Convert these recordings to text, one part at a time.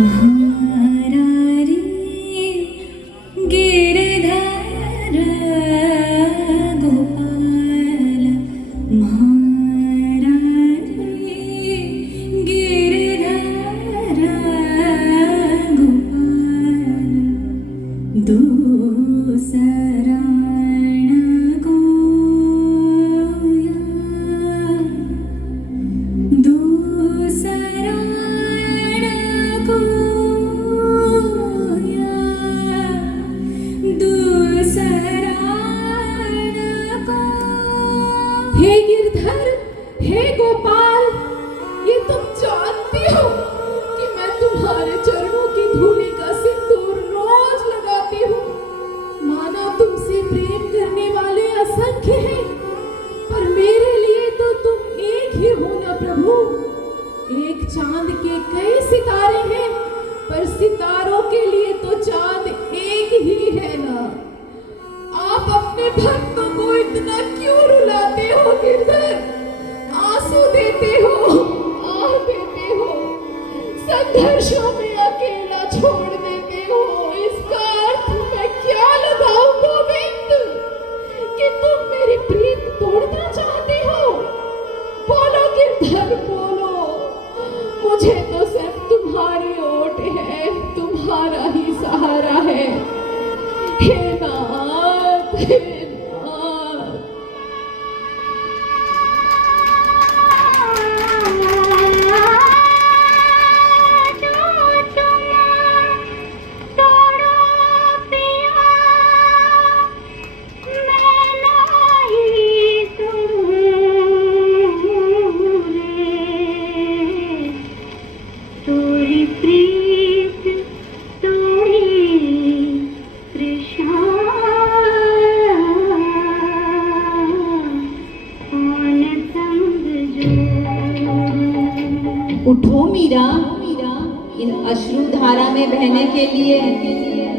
महारारी गिरधर गोपाल, महारारी गिरधर गोपाल, दूसरा हे गिरधर, हे गोपाल, ये तुम जानते हो कि मैं तुम्हारे चरणों की धूलि का सिंदूर रोज लगाती हूँ। माना तुमसे प्रेम करने वाले असंख्य हैं, पर मेरे लिए तो तुम एक ही हो ना प्रभु। एक चांद के कई सितारे हैं, पर सितारों के लिए तो चांद एक ही है ना। आप अपने भक्तों को इतना क्यों रुलाते हो गिरधर? आंसू देते हो, आह देते हो, संघर्षों में अकेला छोड़ देते हो। इसका अर्थ मैं क्या लगाऊं गोविंद, कि तुम मेरी प्रीत तोड़ना चाहते हो? बोलो गिरधर बोलो, मुझे तो सिर्फ तुम्हारी ओट है, तुम्हारा ही सहारा है। हे नाथ, हे नाथ। उठो मीरा, इन अश्रु धारा में बहने के लिए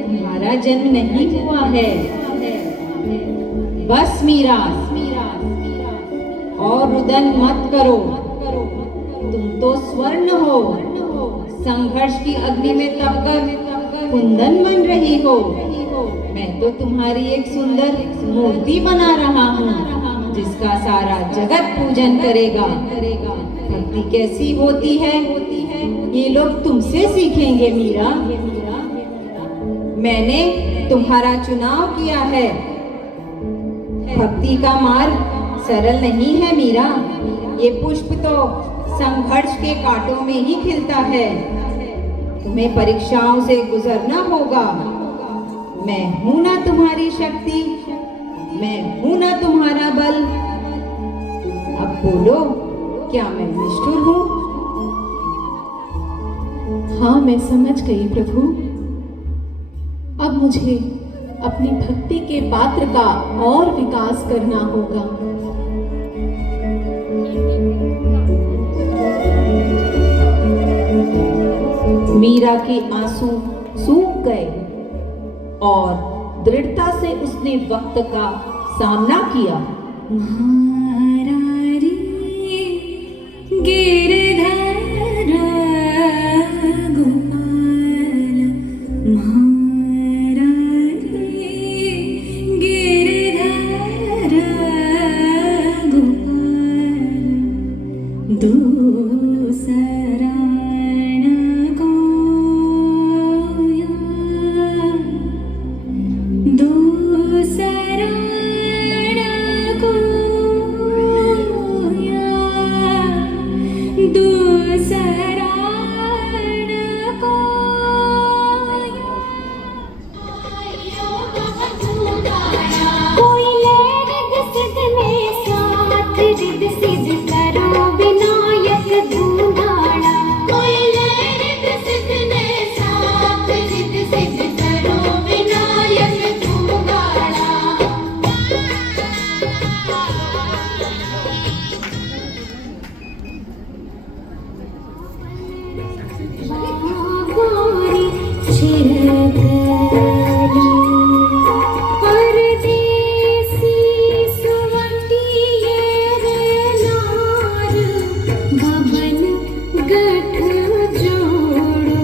तुम्हारा जन्म नहीं हुआ है। बस मीरा, और रुदन मत करो। तुम तो स्वर्ण हो, संघर्ष की अग्नि में तपकर कुंदन बन रही हो। मैं तो तुम्हारी एक सुंदर मूर्ति बना रहा हूँ, जिसका सारा जगत पूजन करेगा। भक्ति कैसी होती है ये लोग तुमसे सीखेंगे मीरा। मैंने तुम्हारा चुनाव किया है। भक्ति का मार्ग सरल नहीं है मीरा। ये पुष्प तो संघर्ष के कांटों में ही खिलता है। तुम्हें परीक्षाओं से गुजरना होगा। मैं हूं ना तुम्हारी शक्ति, मैं हूं ना तुम्हारा बल। अब बोलो, क्या मैं निष्ठुर हूँ? हाँ, मैं समझ गई प्रभु। अब मुझे अपनी भक्ति के पात्र का और विकास करना होगा। मीरा के आंसू सूख गए और दृढ़ता से उसने वक्त का सामना किया। महारारी गिरधर गोपाल, महारारी गिरधर गोपाल, दूसरा गठ जोड़ो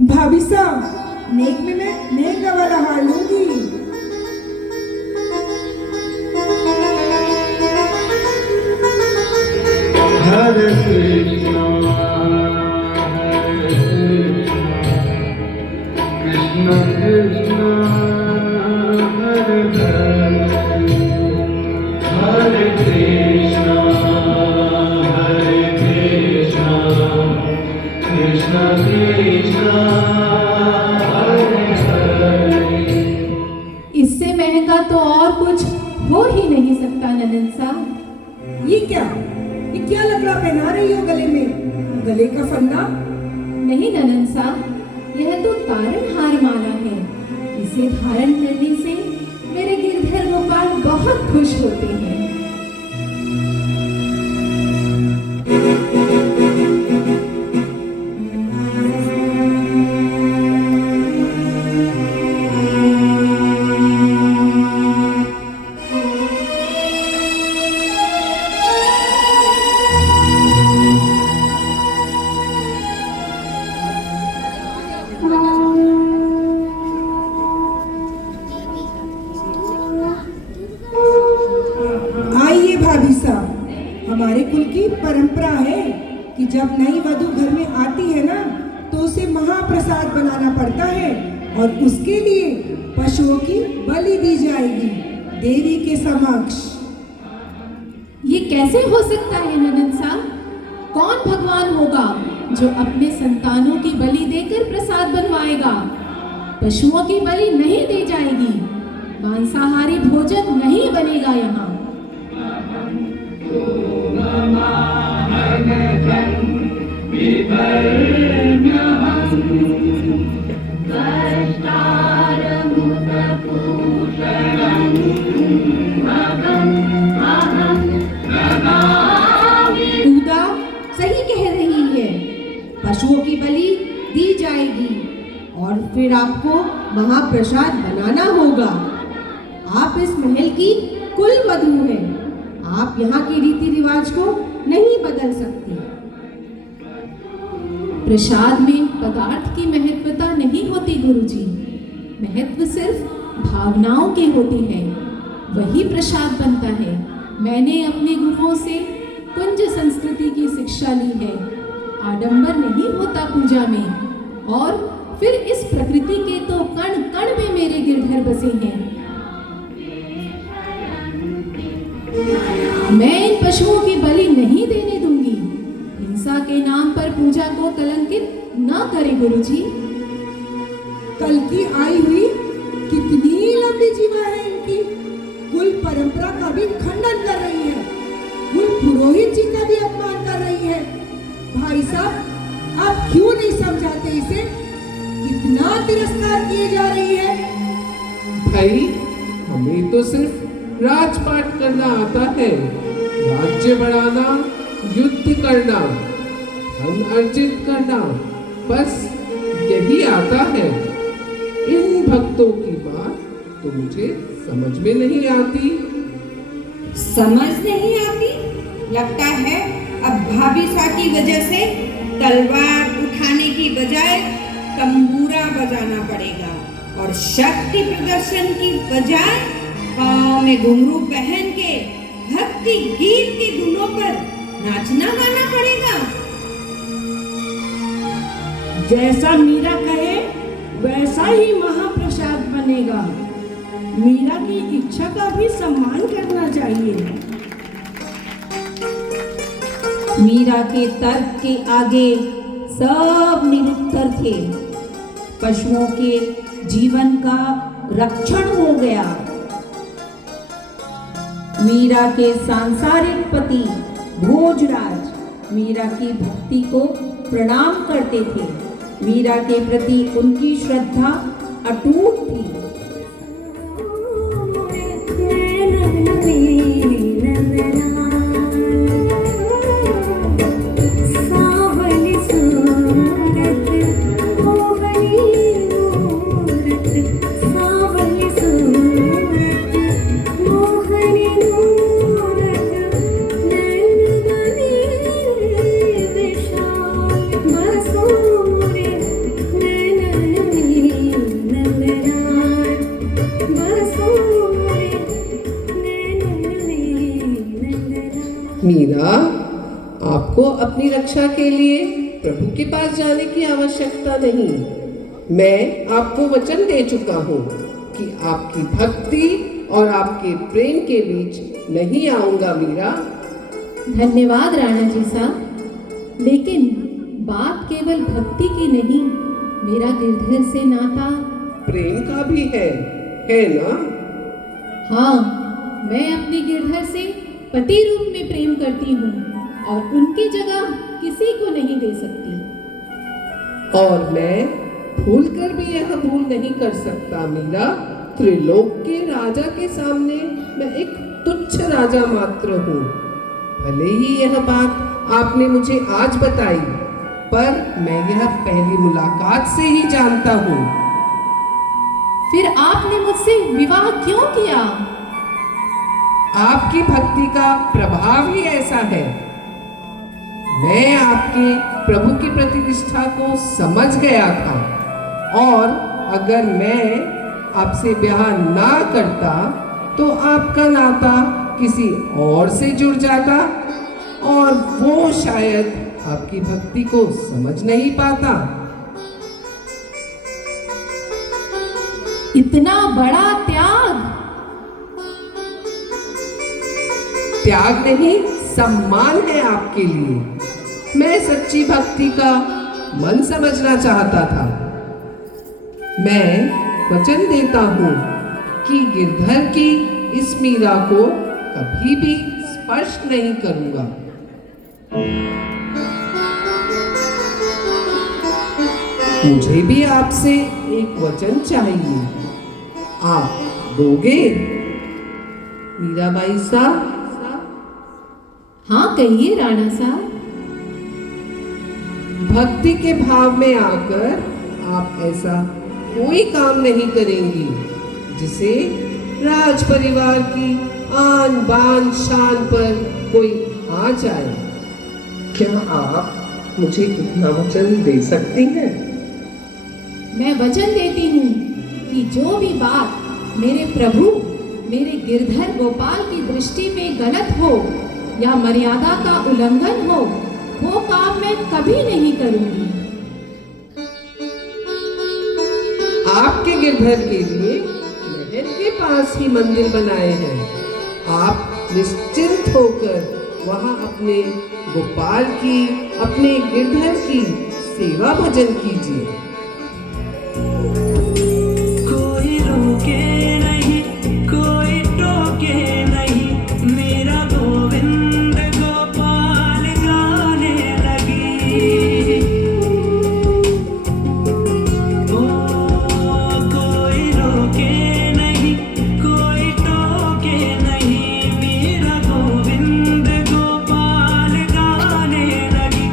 भाभी साहब, नेक में मैं नेक वाला हार लूंगी। हरे कृष्णा कृष्ण कृष्ण हरे हरे, हरे कृष्णा कृष्ण कृष्ण हरे हरे। इससे महंगा तो और कुछ हो ही नहीं सकता ननन साहब। ये क्या लकड़ा पहना रही हो गले में? गले का फंदा? नहीं ननन साहब, यह तो तारण हार माला है। इसे धारण करने से मेरे गिरधर गोपाल बहुत खुश होते हैं। आइए भाभी साहब, हमारे कुल की परंपरा है कि जब नई वधू घर में आती है ना, तो उसे महाप्रसाद बनाना पड़ता है और उसके लिए पशुओं की बलि दी जाएगी देवी के समक्ष। ये कैसे हो सकता है ननन साहब? कौन भगवान होगा जो अपने संतानों की बलि देकर प्रसाद बनवाएगा? पशुओं की बलि नहीं दी जाएगी, मांसाहारी भोजन नहीं बनेगा यहाँ। उदा सही कह रही है, पशुओं की बलि दी जाएगी और फिर आपको महाप्रसाद बनाना होगा। आप इस महल की कुल वधू हैं, आप यहाँ के रीति रिवाज को नहीं बदल सकती। प्रसाद में पदार्थ की महत्वता नहीं होती गुरुजी, महत्व सिर्फ भावनाओं की होती है, वही प्रसाद बनता है। मैंने अपने गुरुओं से कुंज संस्कृति की शिक्षा ली है। आडंबर नहीं होता पूजा में, और फिर इस प्रकृति के तो कण कण में मेरे गिरधर बसे हैं। मैं इन पशुओं की बलि नहीं देने दूंगी। हिंसा के नाम पर पूजा को कलंकित न करें गुरुजी। कल की आई हुई कितनी लंबी जीवा है इनकी, कुल परंपरा का भी खंडन कर रही है, कुल पुरोहित जी का भी अपमान कर रही है। भाई साहब, आप क्यों नहीं समझाते इसे? कितना तिरस्कार किए जा रही है। भाई, हमें तो सिर्फ राजपाट करना आता है, राज्य बढ़ाना, युद्ध करना, धन अर्जित करना, बस यही आता है। इन भक्तों की बात तो मुझे समझ में नहीं आती। समझ नहीं आती? लगता है अब भाभी सा की वजह से तलवार उठाने की बजाय तंबूरा बजाना पड़ेगा और शक्ति प्रदर्शन की बजाय पाँव में घुंघरू पहन के भक्ति गीत के धुनों पर नाचना गाना पड़ेगा। जैसा मीरा कहे वैसा ही महाप्रसाद बनेगा। मीरा की इच्छा का भी सम्मान करना चाहिए। मीरा के तर्क के आगे सब निरुत्तर थे। पशुओं के जीवन का रक्षण हो गया। मीरा के सांसारिक पति भोजराज मीरा की भक्ति को प्रणाम करते थे। मीरा के प्रति उनकी श्रद्धा अटूट थी। Masure आपको अपनी रक्षा के लिए प्रभु के पास जाने की आवश्यकता नहीं। मैं आपको वचन दे चुका हूँ कि आपकी भक्ति और आपके प्रेम के बीच नहीं आऊंगा मीरा। धन्यवाद राणा जी साहब, लेकिन बात केवल भक्ति की नहीं, मेरा गिरधर से नाता प्रेम का भी है ना? हाँ, मैं अपने गिरधर से पति रूप में प्रेम करती हूँ और उनकी जगह किसी को नहीं दे सकती। और मैं भूल कर भी यह भूल नहीं कर सकता मीरा। त्रिलोक के राजा के सामने मैं एक तुच्छ राजा मात्र हूँ। भले ही यह बात आपने मुझे आज बताई, पर मैं यह पहली मुलाकात से ही जानता हूँ। फिर आपने मुझसे विवाह क्यों किया? आपकी भक्ति का प्रभाव ही ऐसा है। मैं आपके प्रभु की प्रतिष्ठा को समझ गया था, और अगर मैं आपसे ब्याह ना करता तो आपका नाता किसी और से जुड़ जाता, और वो शायद आपकी भक्ति को समझ नहीं पाता। इतना बड़ा त्याग? त्याग नहीं, सम्मान है आपके लिए। मैं सच्ची भक्ति का मन समझना चाहता था। मैं वचन देता हूँ कि गिरधर की इस मीरा को कभी भी स्पर्श नहीं करूंगा। मुझे भी आपसे एक वचन चाहिए, आप दोगे? मीराबाई साहब। हाँ कहिए राणा साहब। भक्ति के भाव में आकर आप ऐसा कोई काम नहीं करेंगी जिसे राज परिवार की आन बान शान पर कोई आ जाए। क्या आप मुझे इतना वचन दे सकती हैं? मैं वचन देती हूँ कि जो भी बात मेरे प्रभु, मेरे गिरधर गोपाल की दृष्टि में गलत हो या मर्यादा का उल्लंघन हो, वो काम मैं कभी नहीं करूंगी। आपके गिरधर के लिए महल के पास ही मंदिर बनाए हैं। आप निश्चिंत होकर वहां अपने गोपाल की, अपने गिरधर की सेवा भजन कीजिए। कोई रोके नहीं, कोई टोके नहीं, मेरा गोविंद गोपाल गाने लगी। ओ कोई रोके नहीं, कोई टोके नहीं, मेरा गोविंद गोपाल गाने लगी।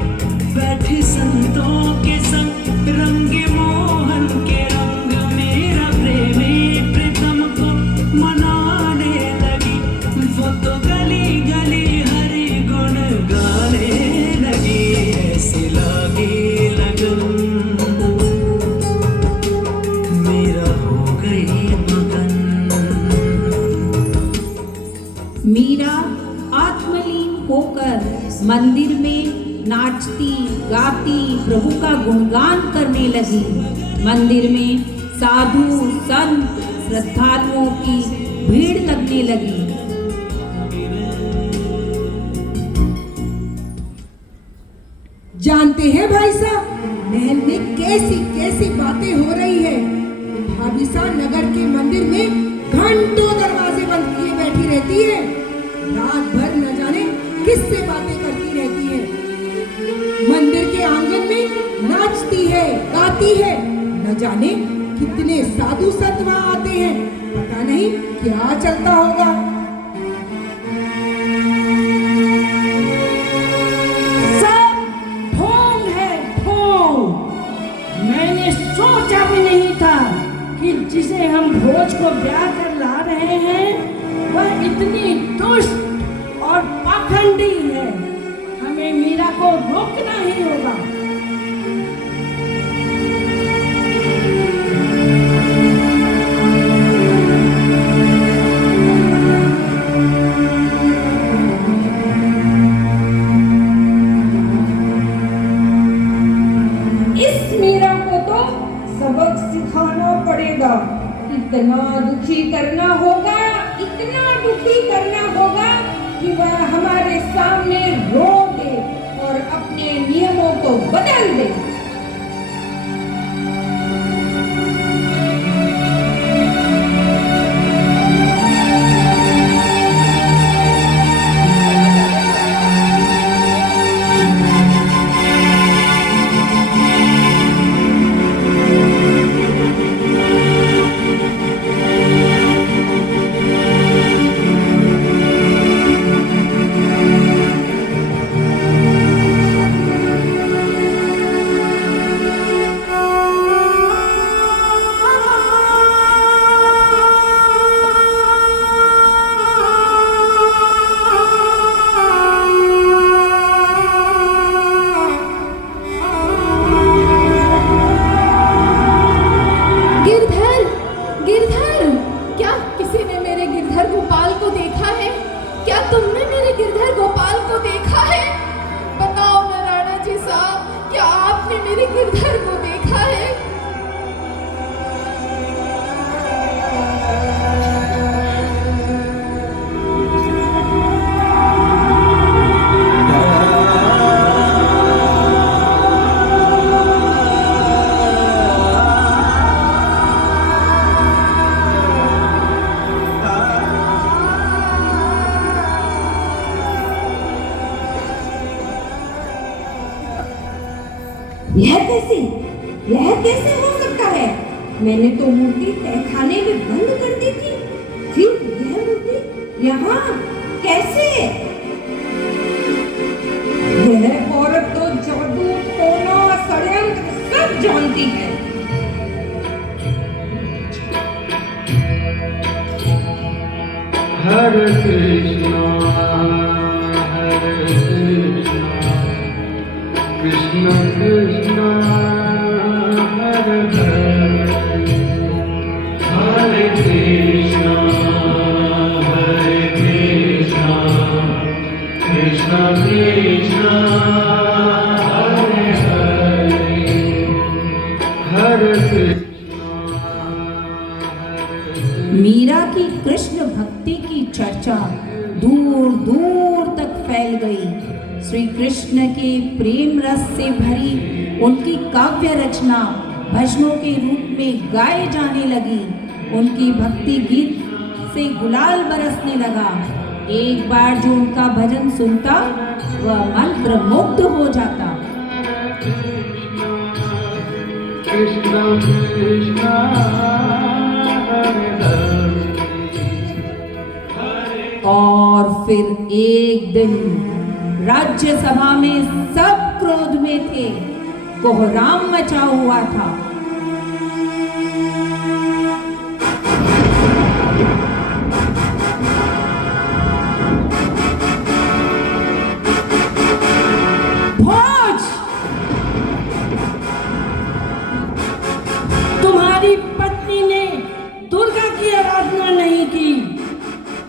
बैठी संतों के संग रंगे मोहन के रंग, मेरा प्रेमी प्रीतम को मनाने लगी। वो तो गली गली हरि गुण गाने लगी। ऐसी लगी लगन, मेरा हो गई मगन। मीरा आत्मलीन होकर मंदिर में नाचती गाती प्रभु का गुणगान करने लगी। मंदिर में साधु संत श्रद्धालुओं की भीड़ लगने लगी। जानते हैं भाई साहब, महल में कैसी कैसी बातें हो रही है। भाविसा नगर के मंदिर में घंटों दरवाजे बंद किए बैठी रहती है। रात भर न जाने किससे बातें करती रहती है। मंदिर के आंगन में नाचती है, गाती है। न जाने कितने साधु संत वहां आते हैं। पता नहीं क्या चलता होगा। मैंने सोचा भी नहीं था कि जिसे हम भोज को ब्याह कर ला रहे हैं वह इतनी दुष्ट और पाखंडी है। हमें मीरा को रोकना ही होगा। सबक सिखाना पड़ेगा। इतना दुखी करना होगा, इतना दुखी करना होगा कि वह हमारे सामने रो दे और अपने नियमों को बदल दे। यह कैसे हो सकता है? मैंने तो मूर्ति तहखाने में बंद कर दी थी, फिर यह मूर्ति यहाँ कैसे? यह औरत तो जादू, टोना, षड्यंत्र सब जानती है। हरे कृष्णा कृष्ण कृष्ण हरे हरे, हरे कृष्ण कृष्ण कृष्ण हरे हरे, हरे कृष्ण। मीरा की कृष्ण भक्ति की चर्चा दूर दूर तक फैल गई। श्री कृष्ण के प्रेम रस से भरी उनकी काव्य रचना भजनों के रूप में गाए जाने लगी। उनकी भक्ति गीत से गुलाल बरसने लगा। एक बार जो उनका भजन सुनता वह मंत्र मुग्ध हो जाता। कृष्ण कृष्ण और फिर एक दिन राज्यसभा में सब क्रोध में थे, कोहराम मचा हुआ था। भोज, तुम्हारी पत्नी ने दुर्गा की आराधना नहीं की,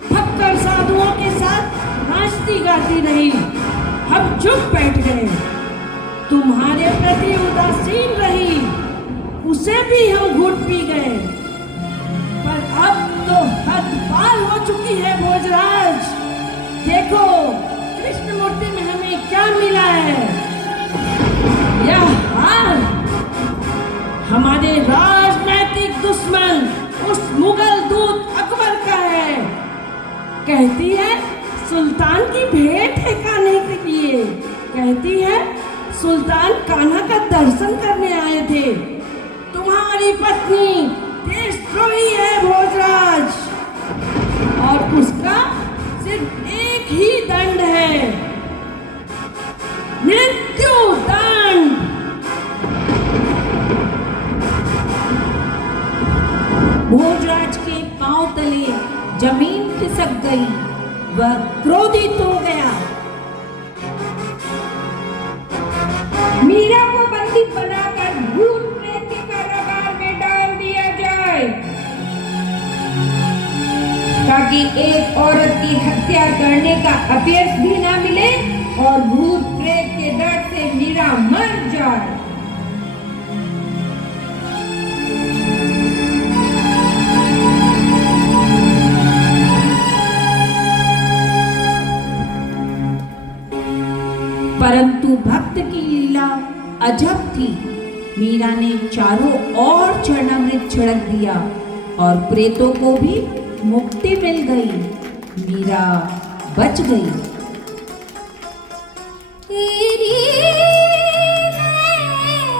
फक्कर साधुओं के साथ नाचती गाती रही। हम चुप बैठ गए, तुम्हारे प्रति उदासीन रही, उसे भी हम घूट पी गए। पर अब तो हद पार हो चुकी है भोजराज। देखो कृष्ण मूर्ति में हमें क्या मिला है। यह हार हमारे राजनैतिक दुश्मन उस मुगल दूत अकबर का है। कहती है सुल्तान की भेंट है खाने के लिए। कहती है सुल्तान कान्हा का दर्शन करने आए थे। तुम्हारी पत्नी देशद्रोही है भोजराज, और उसका सिर्फ एक ही दंड है, मृत्यु दंड। भोजराज के पांव तले जमीन खिसक गई। वह क्रोधित हो गया। मीरा को बंदी बनाकर भूत प्रेत के कारागार में डाल दिया जाए, ताकि एक औरत की हत्या करने का अपयश भी ना मिले और भूत प्रेत के डर से मीरा मर जाए। चारों ओर चरणामृत छिड़क दिया और प्रेतों को भी मुक्ति मिल गई। मीरा बच गई। तेरी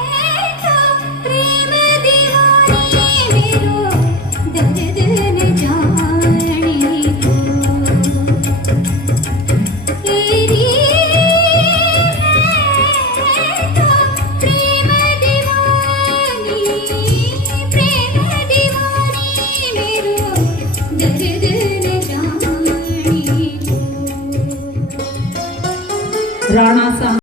मैं तो प्रेम दीवानी मेरो दर्द न जाने को। तेरी मैं तो प्रेम दीवानी मेरो दर्द न जाने को। राणा साहब